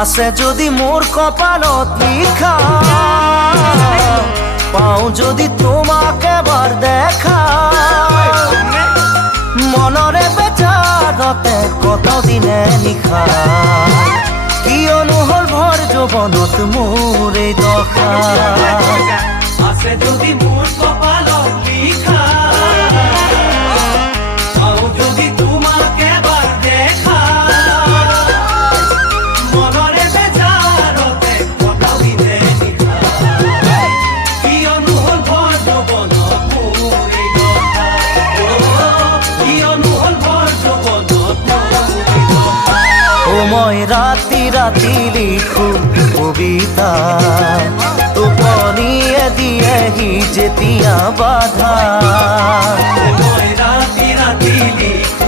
আছে যদি মোর কপালত লিখা, পাও যদি তোমাকে এবার দেখা, মনরে বেচারতে কতদিনে নিশা, কিয়নো হল ভৰ যৌৱনত মোৰ এই দশা। আছে যদি মোর কপালত লিখা, পাও যদি তোমাকে এবার দেখা, মনরে বেজারতে কতদিনে নিশা, কিয়নো হল ভৰ যৌৱনত মোৰ এই দশা, কিয়নো হল ভৰ যৌৱনত মোৰ এই দশা। ও মই ৰাতি ৰাতি লিখো কবিতা, টোপনিয়ে দিয়েহি যেতিয়া বাধা। মই ৰাতি ৰাতি লিখো